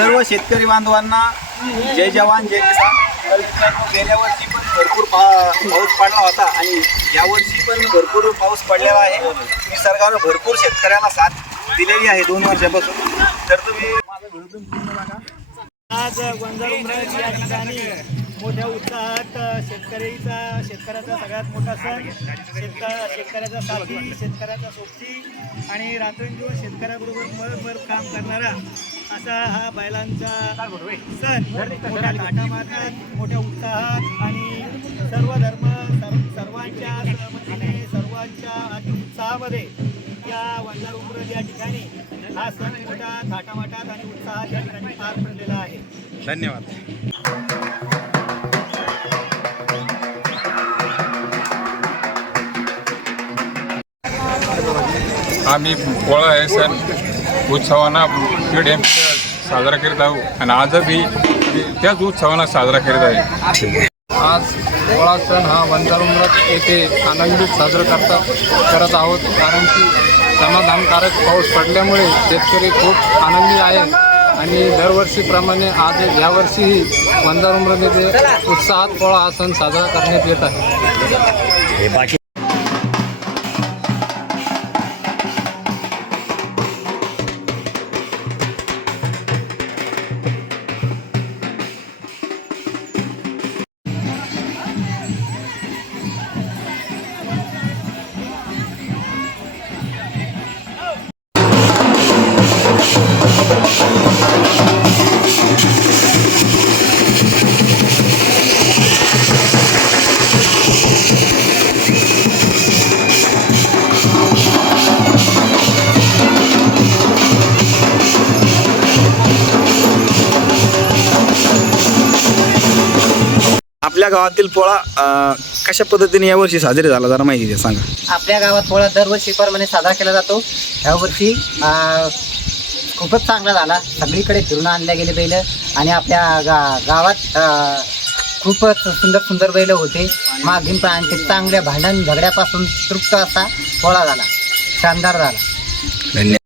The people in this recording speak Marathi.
सर्व शेतकरी बांधवांना जय जवान जय किसान. गेल्या वर्षी पण भरपूर पा पाऊस पडला होता आणि यावर्षी पण भरपूर पाऊस पडलेला आहे. निसर्गानं भरपूर शेतकऱ्याला साथ दिलेली आहे दोन वर्षापासून. तर तुम्ही माझा आज गोंधळ उमराज या ठिकाणी मोठ्या उत्साहात शेतकरीचा शेतकऱ्याचा सगळ्यात मोठा सण. शेतक शेतकऱ्याचा साथी शेतकऱ्याचा सोबती आणि रात्रंदिवस शेतकऱ्याबरोबर मरभर काम करणारा असा हा बैलांचा सण. मोठ्या थाटामाटात मोठ्या उत्साहात आणि सर्व धर्म सर्व सर्वांच्या सहमतीने सर्वांच्या अति उत्साहामध्ये या वंजार उमरज या ठिकाणी हा सण मोठ्या थाटामाटात आणि उत्साहात या ठिकाणी पार पडलेला आहे. धन्यवाद. आम्ही पोळा आहे सण उत्सवाना एम साजरा करीत आहोत. आणि आजही त्याच उत्सवाना साजरा करीत आहे. आज पोळा सण हा वंजारुमरात येथे आनंदित साजरा करतात करत आहोत. कारण की समाधानकारक पाऊस पडल्यामुळे शेतकरी खूप आनंदी आहे. आणि दरवर्षीप्रमाणे आज यावर्षीही वंजारुमरात येथे उत्साहात पोळा हा सण साजरा करण्यात येत आहे. आपल्या गावातील पोळा अं, कशा पद्धतीने यावर्षी साजरी झाला जरा माहिती द्या सांगा. आपल्या गावात पोळा दरवर्षीप्रमाणे साजरा केला जातो. यावर्षी अं, खूपच चांगला झाला. सगळीकडे फिरून आणल्या गेले बैल आणि आपल्या गा गावात अं, खूपच सुंदर सुंदर बैल होते. मागील प्रांती चांगल्या भांडण झगड्यापासून तृप्त असा पोळा झाला. शानदार झाला. धन्यवाद.